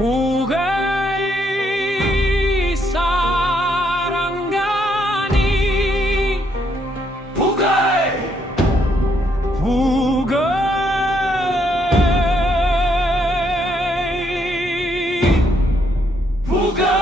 Pugay Sarangani. Pugay! Pugay! Pugay!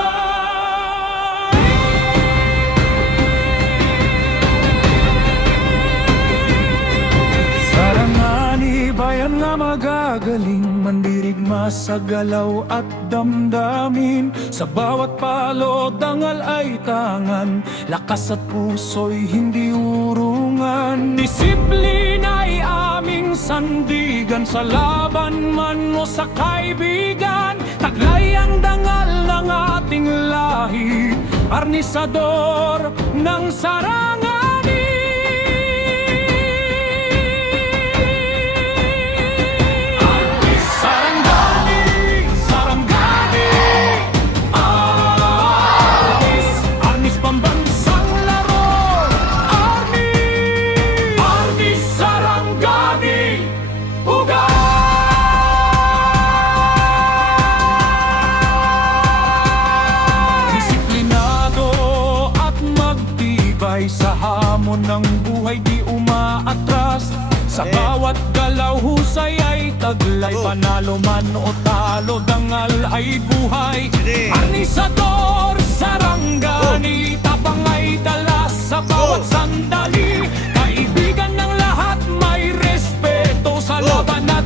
Sarangani, bayan nga magagaling, mandirigma sa galaw at damdamin. Sa bawat palo, dangal ay tangan, lakas at puso'y hindi urungan. Disiplina'y aming sandigan, sa laban man o sa kaibigan. Taglay ang dangal ng ating lahi, arnisador ng Sarangani. Sa hamon ng buhay di umaatras, sa bawat galaw husay ay taglay. Panalo man o talo, dangal ay buhay. Arnisador, Sarangani, tapang ay dala sa bawat sandali. Kaibigan ng lahat, may respeto sa laban at